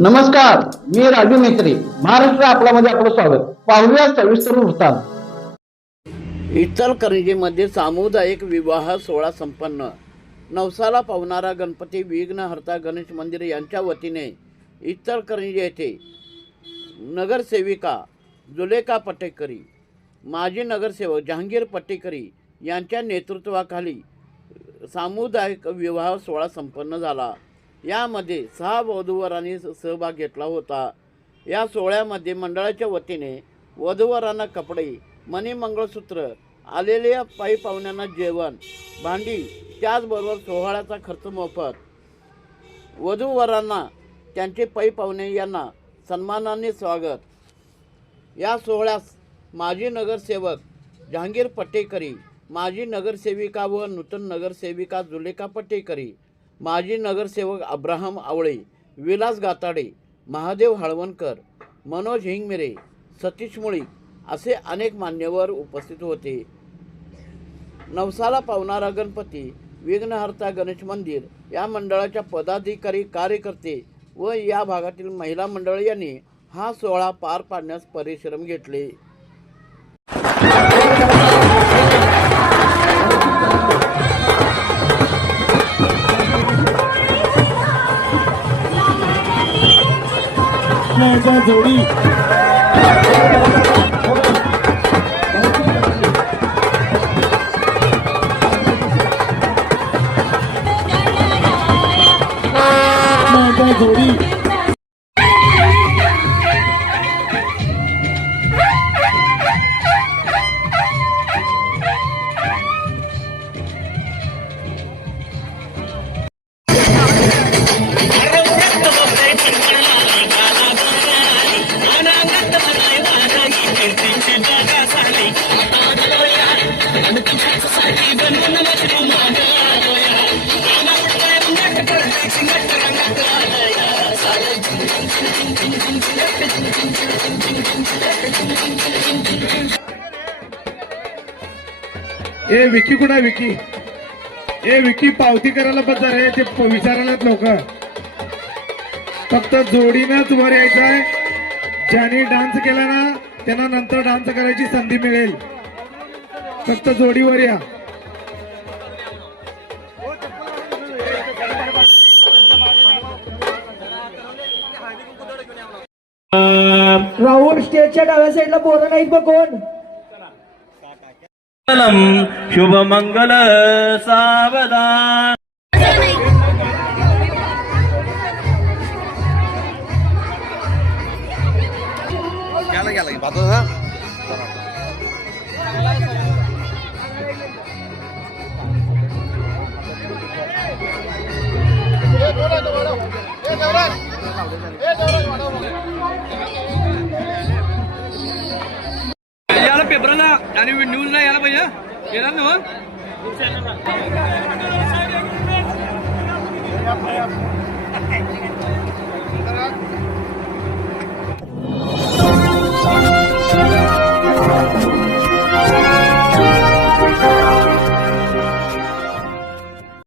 नमस्कार, मी राजू मेत्री. महाराष्ट्र आपल्यामध्ये आपलं स्वागत. पाहूया सविस्तर वृत्तांत. इचलकरंजीमध्ये सामुदायिक विवाह सोहळा संपन्न. नवसाला पावणारा गणपती विघ्नहर्ता गणेश मंदिर यांच्या वतीने इचलकरंजी येथे नगरसेविका जुलेखा पटेकरी, माजी नगरसेवक जहांगीर पटेकरी यांच्या नेतृत्वाखाली सामुदायिक विवाह सोहळा संपन्न झाला. यामध्ये 6 वधूवरांनी सहभाग घेतला होता. या सोहळ्यामध्ये मंडळाच्या वतीने वधूवरांना कपडे, मणी, मंगळसूत्र, आलेल्या पायी पाहुण्यांना जेवण, भांडी, त्याचबरोबर सोहळ्याचा खर्च मोफत. वधूवरांना त्यांचे पै पाहुणे यांना सन्मानाने स्वागत. या सोहळ्यास माजी नगरसेवक जहांगीर पटेकरी, माजी नगरसेविका व नूतन नगरसेविका जुलेखा पटेकरी, माजी नगरसेवक अब्राहम आवळे, विलास गाताडे, महादेव हळवणकर, मनोज हिंगमिरे, सतीश मुळीक असे अनेक मान्यवर उपस्थित होते. नवसाला पावणारा गणपती विघ्नहर्ता गणेश मंदिर या मंडळाच्या पदाधिकारी, कार्यकर्ते व या भागातील महिला मंडळ यांनी हा सोहळा पार पाडण्यास परिश्रम घेतले. जोडी जोडी ए विकी कुठं आहे? विकी, ए विकी, पावती करायला बद्दल आहे ते विचारायलाच लोक. फक्त जोडीनंच वर यायचं आहे. ज्याने डान्स केला ना त्यांना नंतर डान्स करायची संधी मिळेल. फक्त जोडीवर या. राहुल स्टेजच्या डाव्या साईडला पोरं नाहीत बघ कोण. शुभ मंगल सावधान. याला पेपरला आणि न्यूजला यायला पाहिजे. येणार ना मग.